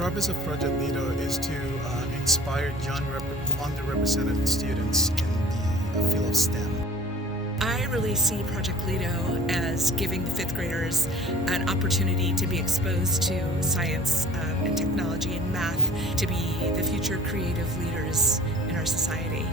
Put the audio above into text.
purpose of Project LEDO is to inspire young underrepresented students in the field of STEM. I really see Project LEDO as giving the fifth graders an opportunity to be exposed to science and technology and math, to be the future creative leaders in our society.